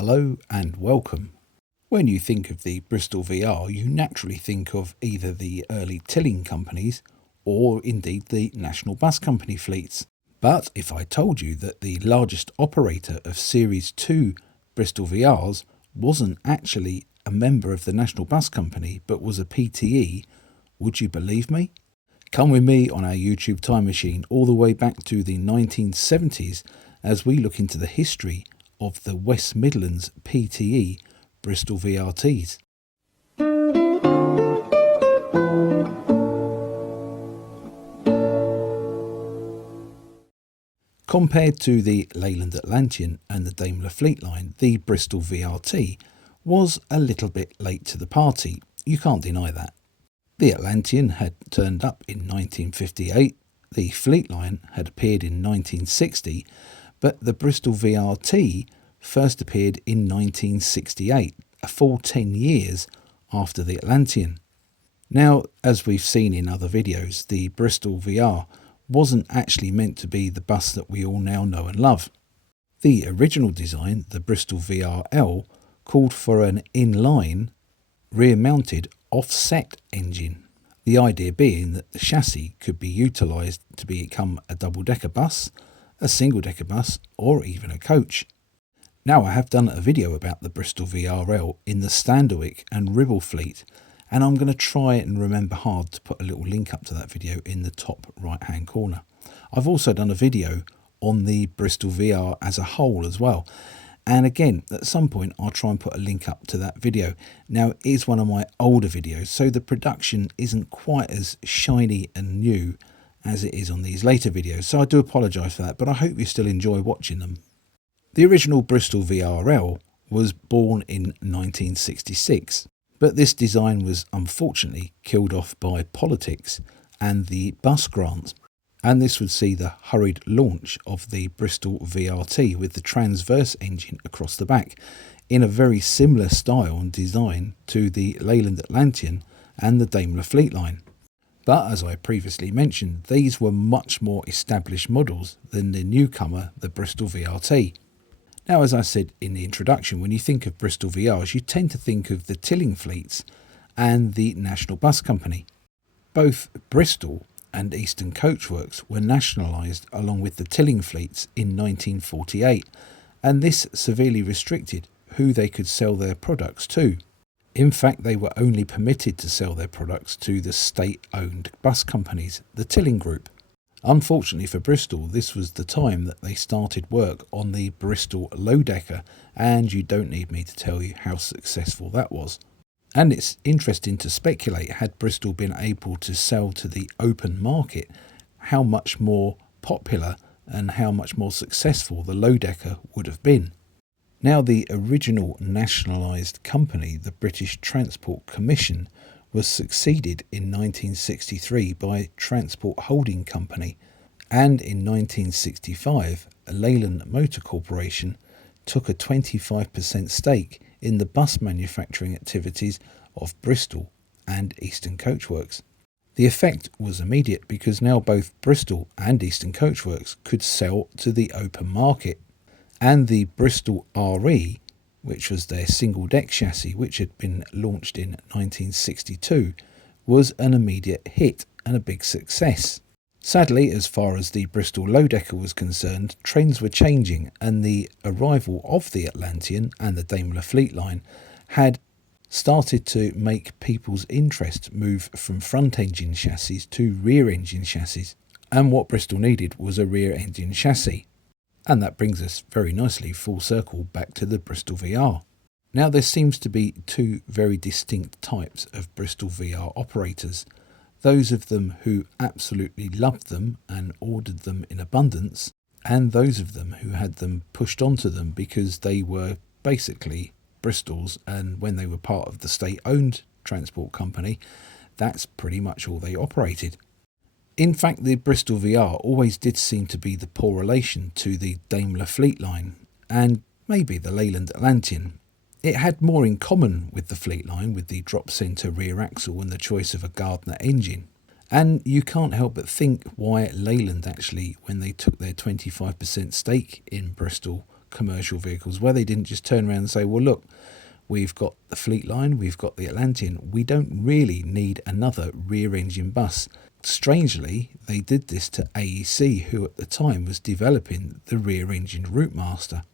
Hello and welcome. When you think of the Bristol VR, you naturally think of either the early tilling companies or indeed the National Bus Company fleets. But if I told you that the largest operator of Series 2 Bristol VRs wasn't actually a member of the National Bus Company but was a PTE, would you believe me? Come with me on our YouTube time machine all the way back to the 1970s as we look into the history of the West Midlands PTE Bristol VRTs. Compared to the Leyland Atlantean and the Daimler Fleetline, the Bristol VRT was a little bit late to the party. You can't deny that. The Atlantean had turned up in 1958, the Fleetline had appeared in 1960, but the Bristol VRT first appeared in 1968, a full 10 years after the Atlantean. Now, as we've seen in other videos, the Bristol VR wasn't actually meant to be the bus that we all now know and love. The original design, the Bristol VRL, called for an inline, rear-mounted offset engine. The idea being that the chassis could be utilised to become a double-decker bus, a single-decker bus, or even a coach. Now, I have done a video about the Bristol VRL in the Standerwick and Ribble fleet, and I'm going to try and remember hard to put a little link up to that video in the top right hand corner. I've also done a video on the Bristol VR as a whole as well, and again at some point I'll try and put a link up to that video. Now, it is one of my older videos, so the production isn't quite as shiny and new as it is on these later videos, so I do apologise for that, but I hope you still enjoy watching them. The original Bristol VRL was born in 1966, but this design was unfortunately killed off by politics and the bus grant, and this would see the hurried launch of the Bristol VRT with the transverse engine across the back in a very similar style and design to the Leyland Atlantean and the Daimler Fleetline. But as I previously mentioned, these were much more established models than the newcomer, the Bristol VRT. Now, as I said in the introduction, when you think of Bristol VRs, you tend to think of the tilling fleets and the National Bus Company. Both Bristol and Eastern Coachworks were nationalised along with the tilling fleets in 1948, and this severely restricted who they could sell their products to. In fact, they were only permitted to sell their products to the state-owned bus companies, the Tilling Group. Unfortunately for Bristol, this was the time that they started work on the Bristol low-decker, and you don't need me to tell you how successful that was. And it's interesting to speculate, had Bristol been able to sell to the open market, how much more popular and how much more successful the low-decker would have been. Now, the original nationalised company, the British Transport Commission, was succeeded in 1963 by Transport Holding Company, and in 1965 Leyland Motor Corporation took a 25% stake in the bus manufacturing activities of Bristol and Eastern Coachworks. The effect was immediate because now both Bristol and Eastern Coachworks could sell to the open market, and the Bristol RE, which was their single-deck chassis, which had been launched in 1962, was an immediate hit and a big success. Sadly, as far as the Bristol low-decker was concerned, trends were changing, and the arrival of the Atlantean and the Daimler Fleetline had started to make people's interest move from front-engine chassis to rear-engine chassis, and what Bristol needed was a rear-engine chassis. And that brings us very nicely full circle back to the Bristol VR. Now, there seems to be two very distinct types of Bristol VR operators. Those of them who absolutely loved them and ordered them in abundance, and those of them who had them pushed onto them because they were basically Bristols, and when they were part of the state-owned transport company, that's pretty much all they operated. In fact, the Bristol VR always did seem to be the poor relation to the Daimler Fleetline and maybe the Leyland Atlantean. It had more in common with the Fleetline, with the drop centre rear axle and the choice of a Gardner engine. And you can't help but think why Leyland actually, when they took their 25% stake in Bristol, commercial vehicles, where they didn't just turn around and say, well, look, we've got the Fleetline, we've got the Atlantean, we don't really need another rear engine bus. Strangely, they did this to AEC, who at the time was developing the rear engine Routemaster.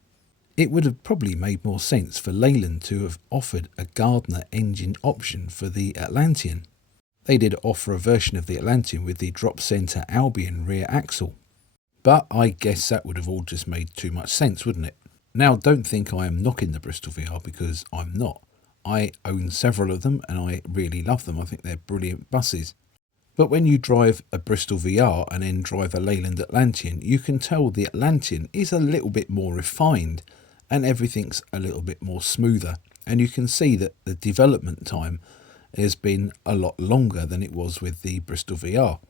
It would have probably made more sense for Leyland to have offered a Gardner engine option for the Atlantean. They did offer a version of the Atlantean with the drop centre Albion rear axle. But I guess that would have all just made too much sense, wouldn't it? Now, don't think I am knocking the Bristol VR, because I'm not. I own several of them and I really love them. I think they're brilliant buses. But when you drive a Bristol VR and then drive a Leyland Atlantean, you can tell the Atlantean is a little bit more refined and everything's a little bit more smoother. And you can see that the development time has been a lot longer than it was with the Bristol VR.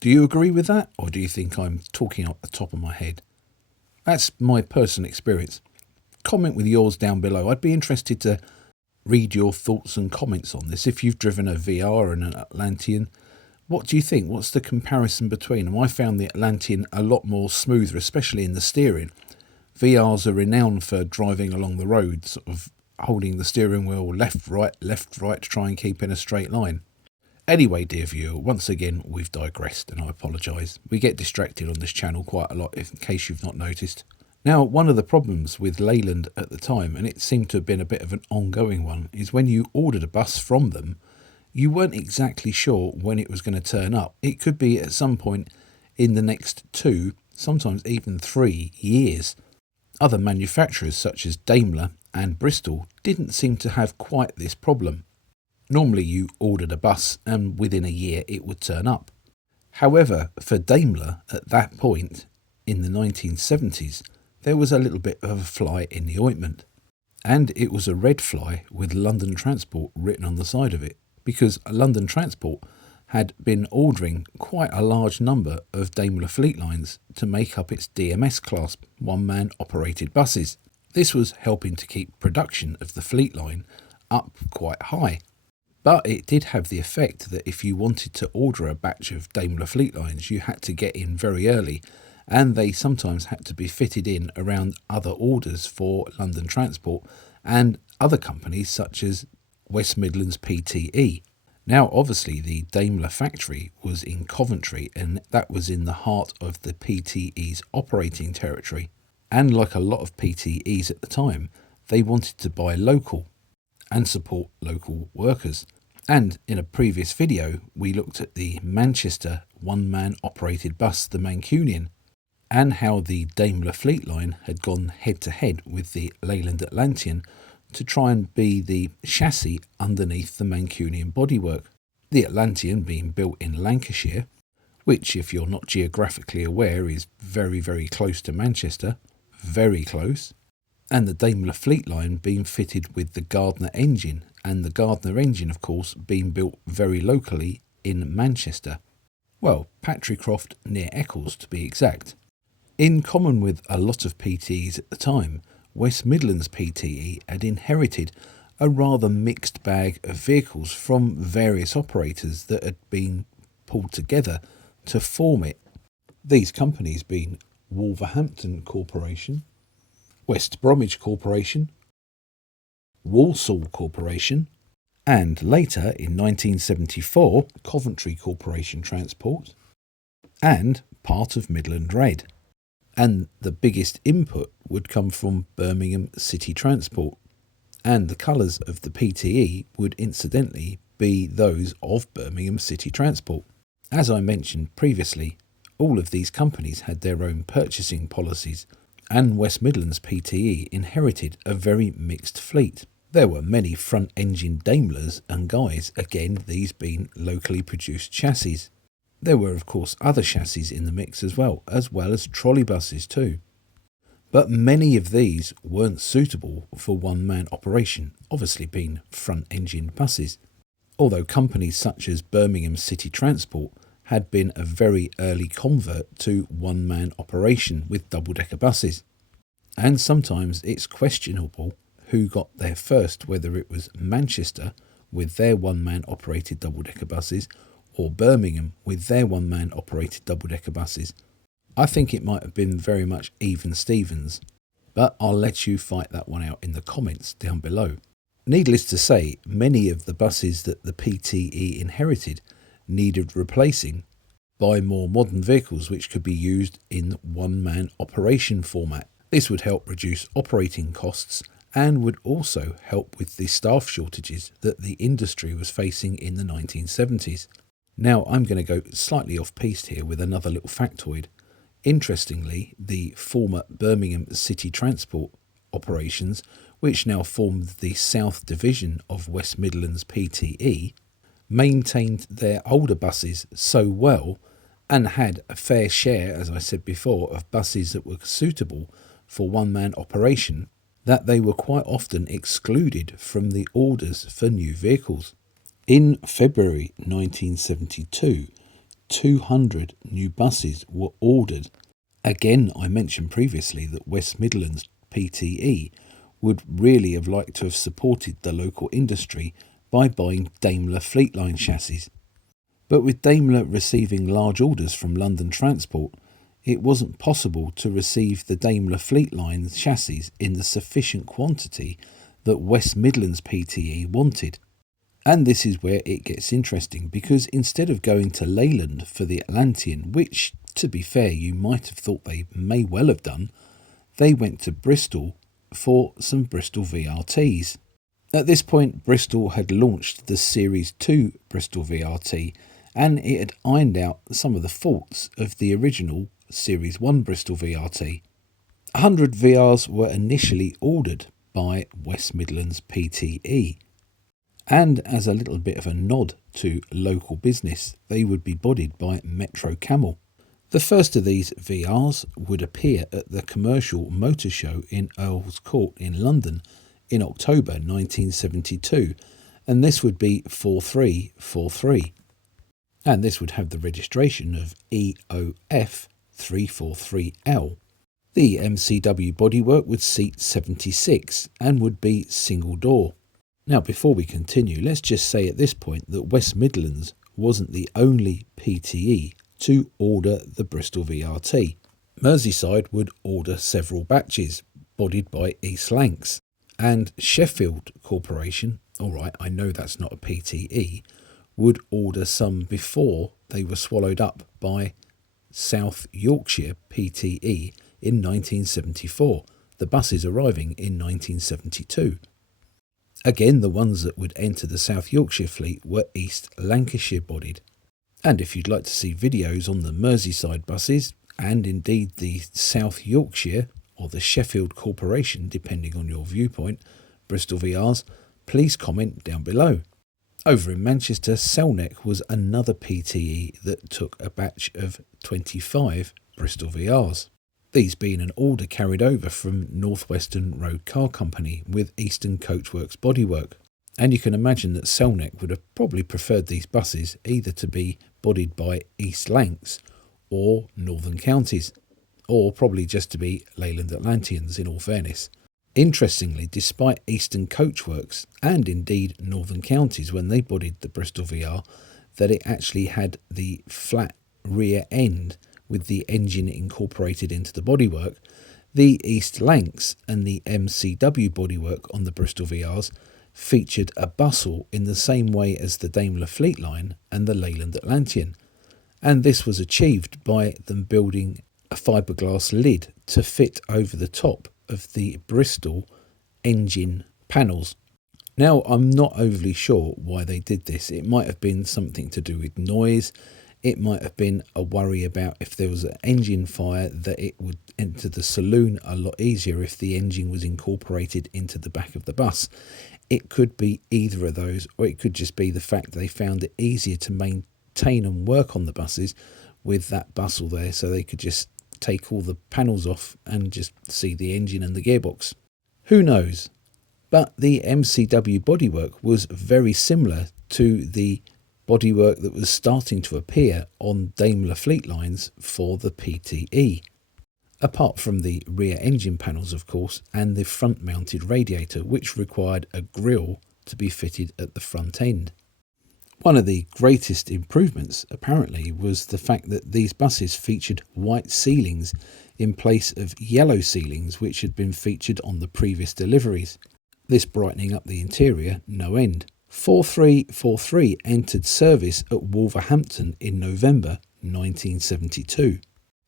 Do you agree with that, or do you think I'm talking off the top of my head? That's my personal experience. Comment with yours down below. I'd be interested to read your thoughts and comments on this. If you've driven a VR and an Atlantean, what do you think? What's the comparison between them? I found the Atlantean a lot more smoother, especially in the steering. VRs are renowned for driving along the road, sort of holding the steering wheel left, right, to try and keep in a straight line. Anyway, dear viewer, once again, we've digressed and I apologise. We get distracted on this channel quite a lot, in case you've not noticed. Now, one of the problems with Leyland at the time, and it seemed to have been a bit of an ongoing one, is when you ordered a bus from them, you weren't exactly sure when it was going to turn up. It could be at some point in the next 2, sometimes even 3 years. Other manufacturers such as Daimler and Bristol didn't seem to have quite this problem. Normally you ordered a bus and within a year it would turn up. However, for Daimler at that point in the 1970s, there was a little bit of a fly in the ointment. And it was a red fly with London Transport written on the side of it, because London Transport had been ordering quite a large number of Daimler Fleetlines to make up its DMS class one-man operated buses. This was helping to keep production of the Fleetline up quite high. But it did have the effect that if you wanted to order a batch of Daimler Fleetlines, you had to get in very early, and they sometimes had to be fitted in around other orders for London Transport and other companies such as West Midlands PTE. Now, obviously, the Daimler factory was in Coventry, and that was in the heart of the PTE's operating territory. And like a lot of PTEs at the time, they wanted to buy local and support local workers. And in a previous video, we looked at the Manchester one-man operated bus, the Mancunian, and how the Daimler Fleetline had gone head-to-head with the Leyland Atlantean to try and be the chassis underneath the Mancunian bodywork. The Atlantean being built in Lancashire, which, if you're not geographically aware, is very, very close to Manchester, very close, and the Daimler Fleetline being fitted with the Gardner engine, and the Gardner engine, of course, being built very locally in Manchester. Well, Patricroft near Eccles, to be exact. In common with a lot of PTEs at the time, West Midlands PTE had inherited a rather mixed bag of vehicles from various operators that had been pulled together to form it. These companies being Wolverhampton Corporation, West Bromwich Corporation, Walsall Corporation, and later in 1974 Coventry Corporation Transport, and part of Midland Red. And the biggest input would come from Birmingham City Transport, and the colours of the PTE would incidentally be those of Birmingham City Transport. As I mentioned previously, all of these companies had their own purchasing policies, and West Midlands PTE inherited a very mixed fleet. There were many front-engine Daimlers and Guys, again these being locally produced chassis. There were of course other chassis in the mix as well as trolley buses too. But many of these weren't suitable for one-man operation, obviously being front-engine buses. Although companies such as Birmingham City Transport had been a very early convert to one-man operation with double-decker buses. And sometimes it's questionable who got there first, whether it was Manchester with their one-man operated double-decker buses or Birmingham with their one-man operated double-decker buses. I think it might have been very much even Stevens. but I'll let you fight that one out in the comments down below. Needless to say, many of the buses that the PTE inherited needed replacing by more modern vehicles which could be used in one-man operation format. This would help reduce operating costs and would also help with the staff shortages that the industry was facing in the 1970s. Now I'm going to go slightly off-piste here with another little factoid. Interestingly, the former Birmingham City Transport operations, which now formed the South Division of West Midlands PTE, maintained their older buses so well and had a fair share, as I said before, of buses that were suitable for one-man operation, that they were quite often excluded from the orders for new vehicles. In February 1972, 200 new buses were ordered. Again, I mentioned previously that West Midlands PTE would really have liked to have supported the local industry by buying Daimler Fleetline chassis. But with Daimler receiving large orders from London Transport, it wasn't possible to receive the Daimler Fleetline chassis in the sufficient quantity that West Midlands PTE wanted. And this is where it gets interesting, because instead of going to Leyland for the Atlantean, which, to be fair, you might have thought they may well have done, they went to Bristol for some Bristol VRTs. At this point, Bristol had launched the Series 2 Bristol VRT, and it had ironed out some of the faults of the original Series 1 Bristol VRT. 100 VRs were initially ordered by West Midlands PTE, and as a little bit of a nod to local business, they would be bodied by Metro Camel. The first of these VRs would appear at the Commercial Motor Show in Earl's Court in London in October 1972, and this would be 4343. And this would have the registration of EOF 343L. The MCW bodywork would seat 76 and would be single door. Now, before we continue, let's just say at this point that West Midlands wasn't the only PTE to order the Bristol VRT. Merseyside would order several batches, bodied by East Lancs, and Sheffield Corporation, alright, I know that's not a PTE, would order some before they were swallowed up by South Yorkshire PTE in 1974, the buses arriving in 1972. Again, the ones that would enter the South Yorkshire fleet were East Lancashire bodied. And if you'd like to see videos on the Merseyside buses, and indeed the South Yorkshire or the Sheffield Corporation, depending on your viewpoint, Bristol VRs, please comment down below. Over in Manchester, Selneck was another PTE that took a batch of 25 Bristol VRs. These being an order carried over from North Western Road Car Company with Eastern Coachworks bodywork. And you can imagine that Selneck would have probably preferred these buses either to be bodied by East Lancs or Northern Counties, or probably just to be Leyland Atlanteans in all fairness. Interestingly, despite Eastern Coachworks and indeed Northern Counties when they bodied the Bristol VR, that it actually had the flat rear end with the engine incorporated into the bodywork, the East Lancs and the MCW bodywork on the Bristol VRs featured a bustle in the same way as the Daimler Fleetline and the Leyland Atlantean, and this was achieved by them building a fiberglass lid to fit over the top of the Bristol engine panels. Now, I'm not overly sure why they did this. It might have been something to do with noise. It might have been a worry about if there was an engine fire that it would enter the saloon a lot easier if the engine was incorporated into the back of the bus. It could be either of those, or it could just be the fact they found it easier to maintain and work on the buses with that bustle there, so they could just take all the panels off and just see the engine and the gearbox. Who knows? But the MCW bodywork was very similar to the bodywork that was starting to appear on Daimler Fleetlines for the PTE. Apart from the rear engine panels, of course, and the front mounted radiator, which required a grille to be fitted at the front end. One of the greatest improvements, apparently, was the fact that these buses featured white ceilings in place of yellow ceilings which had been featured on the previous deliveries, this brightening up the interior no end. 4343 entered service at Wolverhampton in November 1972.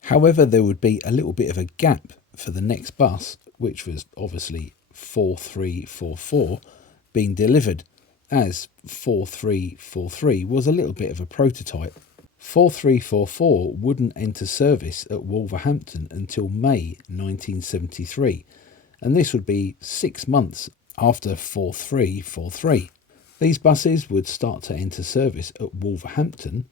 However, there would be a little bit of a gap for the next bus, which was obviously 4344, being delivered, as 4343 was a little bit of a prototype. 4344 wouldn't enter service at Wolverhampton until May 1973, and this would be 6 months after 4343. These buses would start to enter service at Wolverhampton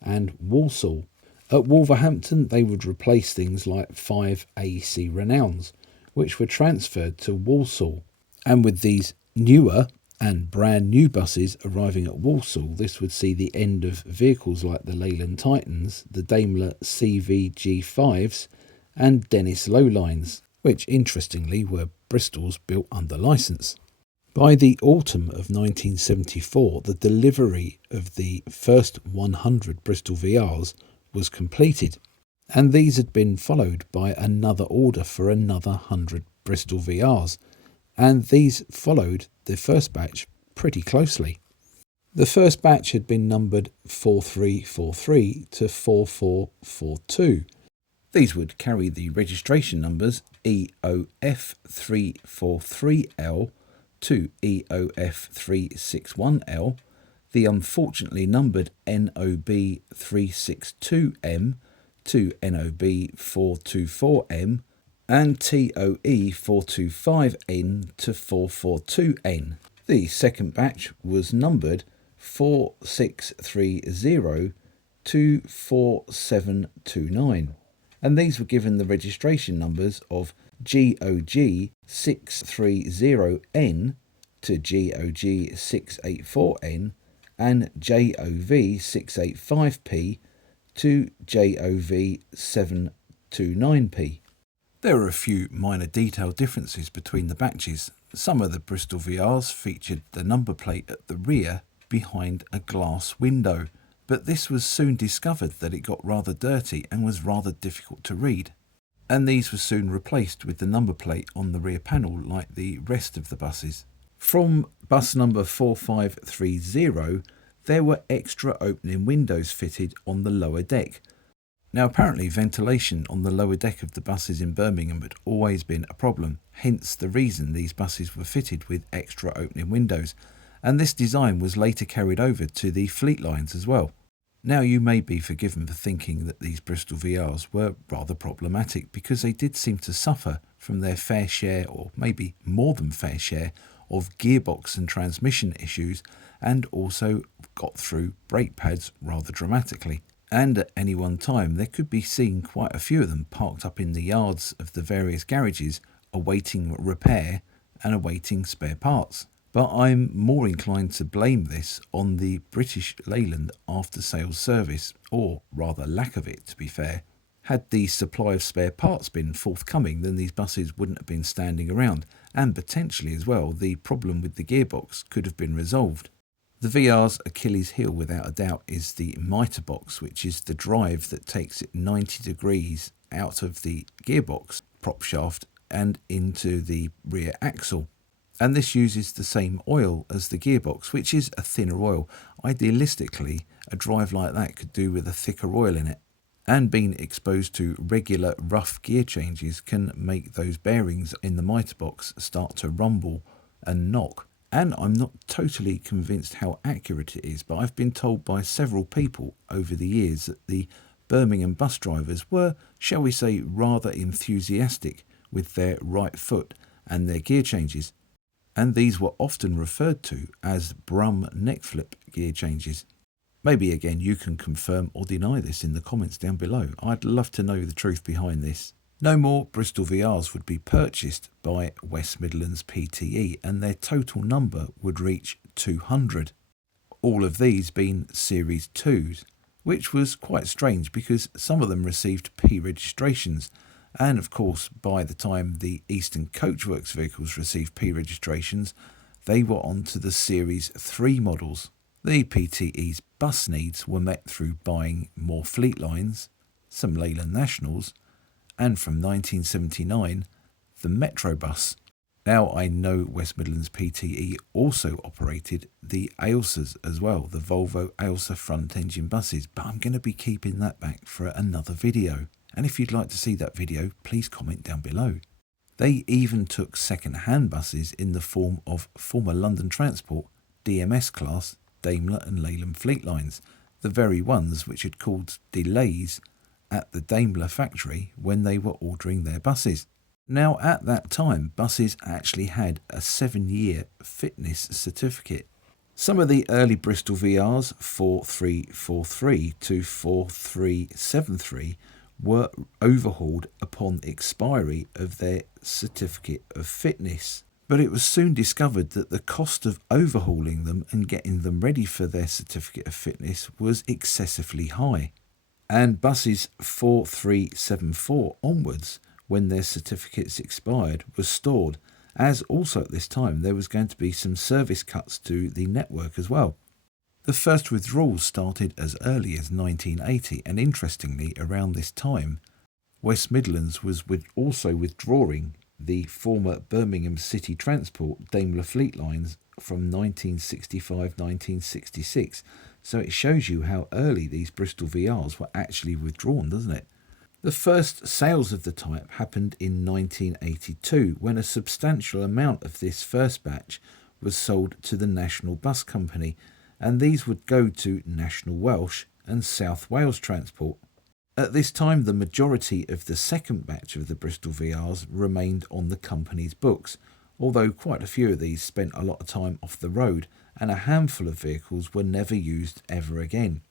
and Walsall. At Wolverhampton, they would replace things like 5 AC Renowns, which were transferred to Walsall. And with these newer and brand new buses arriving at Walsall, this would see the end of vehicles like the Leyland Titans, the Daimler CVG5s and Dennis Lowlines, which interestingly were Bristols built under licence. By the autumn of 1974, the delivery of the first 100 Bristol VRs was completed, and these had been followed by another order for another 100 Bristol VRs, and these followed the first batch pretty closely. The first batch had been numbered 4343 to 4442. These would carry the registration numbers EOF343L to EOF361L, the unfortunately numbered NOB362M to NOB424M, and TOE425N to 442N. The second batch was numbered 4630 to 4729, and these were given the registration numbers of GOG630N to GOG684N and JOV685P to JOV729P. There were a few minor detail differences between the batches. Some of the Bristol VRs featured the number plate at the rear behind a glass window, but this was soon discovered that it got rather dirty and was rather difficult to read, and these were soon replaced with the number plate on the rear panel like the rest of the buses. From bus number 4530, there were extra opening windows fitted on the lower deck. Now apparently ventilation on the lower deck of the buses in Birmingham had always been a problem, hence the reason these buses were fitted with extra opening windows, and this design was later carried over to the Fleetlines as well. Now you may be forgiven for thinking that these Bristol VRs were rather problematic, because they did seem to suffer from their fair share, or maybe more than fair share, of gearbox and transmission issues, and also got through brake pads rather dramatically. And at any one time there could be seen quite a few of them parked up in the yards of the various garages awaiting repair and awaiting spare parts. But I'm more inclined to blame this on the British Leyland after-sales service, or rather lack of it to be fair. Had the supply of spare parts been forthcoming, then these buses wouldn't have been standing around, and potentially as well the problem with the gearbox could have been resolved. The VR's Achilles heel without a doubt is the mitre box, which is the drive that takes it 90 degrees out of the gearbox prop shaft and into the rear axle. And this uses the same oil as the gearbox, which is a thinner oil. Idealistically, a drive like that could do with a thicker oil in it. And being exposed to regular rough gear changes can make those bearings in the mitre box start to rumble and knock. And I'm not totally convinced how accurate it is, but I've been told by several people over the years that the Birmingham bus drivers were, shall we say, rather enthusiastic with their right foot and their gear changes. And these were often referred to as Brummie neck flip gear changes. Maybe again you can confirm or deny this in the comments down below. I'd love to know the truth behind this. No more Bristol VRs would be purchased by West Midlands PTE, and their total number would reach 200. All of these being Series 2s, which was quite strange because some of them received P registrations, and of course by the time the Eastern Coachworks vehicles received P registrations, they were onto the Series 3 models. The PTE's bus needs were met through buying more Fleetlines, some Leyland Nationals, and from 1979, the Metro bus. Now I know West Midlands PTE also operated the Ailsas as well, the Volvo Ailsa front engine buses, but I'm going to be keeping that back for another video. And if you'd like to see that video, please comment down below. They even took second-hand buses in the form of former London Transport DMS class Daimler and Leyland Fleetlines, the very ones which had caused delays at the Daimler factory when they were ordering their buses. Now at that time, buses actually had a 7-year fitness certificate. Some of the early Bristol VRs 4343 to 4373 were overhauled upon expiry of their certificate of fitness. But it was soon discovered that the cost of overhauling them and getting them ready for their certificate of fitness was excessively high. And buses 4374 onwards, when their certificates expired, were stored, as also at this time there was going to be some service cuts to the network as well. The first withdrawals started as early as 1980, and interestingly, around this time, West Midlands was also withdrawing the former Birmingham City Transport Daimler Fleetlines from 1965-1966. So it shows you how early these Bristol VRs were actually withdrawn, doesn't it? The first sales of the type happened in 1982, when a substantial amount of this first batch was sold to the National Bus Company, and these would go to National Welsh and South Wales Transport. At this time, the majority of the second batch of the Bristol VRs remained on the company's books, although quite a few of these spent a lot of time off the road, and a handful of vehicles were never used ever again.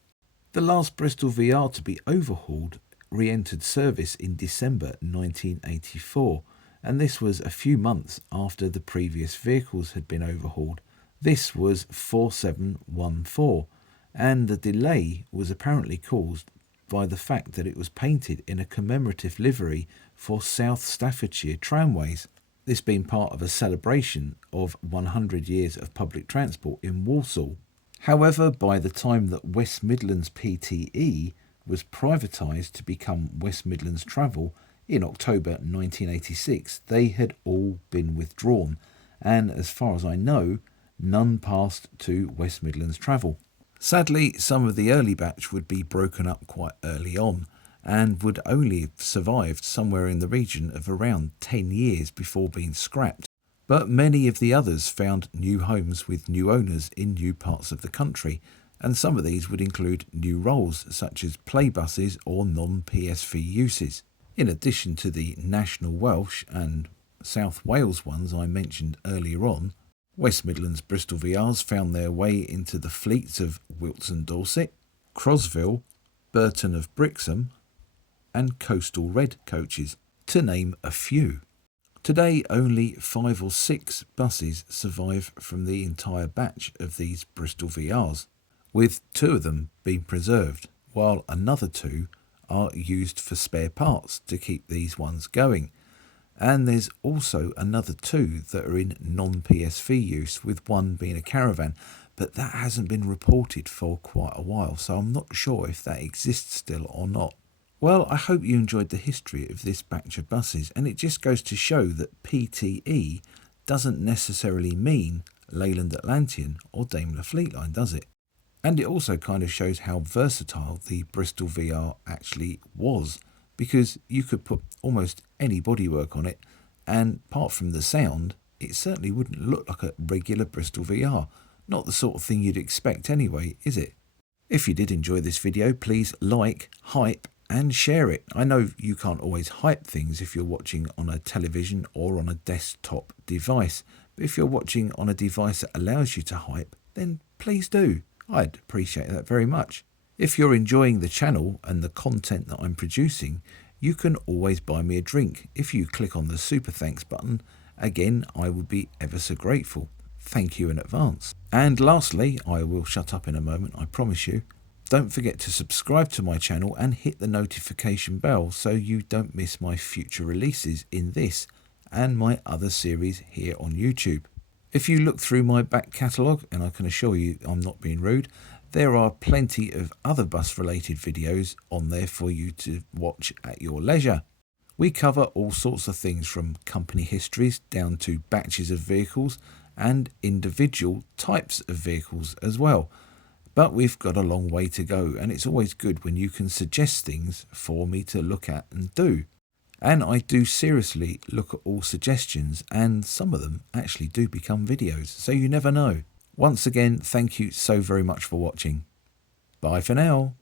The last Bristol VR to be overhauled re-entered service in December 1984, and this was a few months after the previous vehicles had been overhauled. This was 4714, and the delay was apparently caused by the fact that it was painted in a commemorative livery for South Staffordshire Tramways, this being part of a celebration of 100 years of public transport in Walsall. However, by the time that West Midlands PTE was privatised to become West Midlands Travel in October 1986, they had all been withdrawn, and as far as I know, none passed to West Midlands Travel. Sadly, some of the early batch would be broken up quite early on and would only have survived somewhere in the region of around 10 years before being scrapped. But many of the others found new homes with new owners in new parts of the country, and some of these would include new roles such as play buses or non-PSV uses. In addition to the National Welsh and South Wales ones I mentioned earlier on, West Midlands Bristol VRs found their way into the fleets of Wilton Dorset, Crosville, Burton of Brixham, and Coastal Red coaches, to name a few. Today, only 5 or 6 buses survive from the entire batch of these Bristol VRs, with 2 of them being preserved, while another 2 are used for spare parts to keep these ones going. And there's also another 2 that are in non-PSV use, with one being a caravan, but that hasn't been reported for quite a while, so I'm not sure if that exists still or not. Well, I hope you enjoyed the history of this batch of buses, and it just goes to show that PTE doesn't necessarily mean Leyland Atlantean or Daimler Fleetline, does it? And it also kind of shows how versatile the Bristol VR actually was, because you could put almost any bodywork on it, and apart from the sound, it certainly wouldn't look like a regular Bristol VR. Not the sort of thing you'd expect anyway, is it? If you did enjoy this video, please like, hype and share it. I know you can't always hype things if you're watching on a television or on a desktop device, but if you're watching on a device that allows you to hype, then please do. I'd appreciate that very much. If you're enjoying the channel and the content that I'm producing, you can always buy me a drink if you click on the super thanks button. Again, I would be ever so grateful. Thank you in advance. And lastly, I will shut up in a moment, I promise you. Don't forget to subscribe to my channel and hit the notification bell so you don't miss my future releases in this and my other series here on YouTube. If you look through my back catalogue, and I can assure you I'm not being rude, there are plenty of other bus related videos on there for you to watch at your leisure. We cover all sorts of things from company histories down to batches of vehicles and individual types of vehicles as well. But we've got a long way to go, and it's always good when you can suggest things for me to look at and do. And I do seriously look at all suggestions, and some of them actually do become videos, so you never know. Once again, thank you so very much for watching. Bye for now.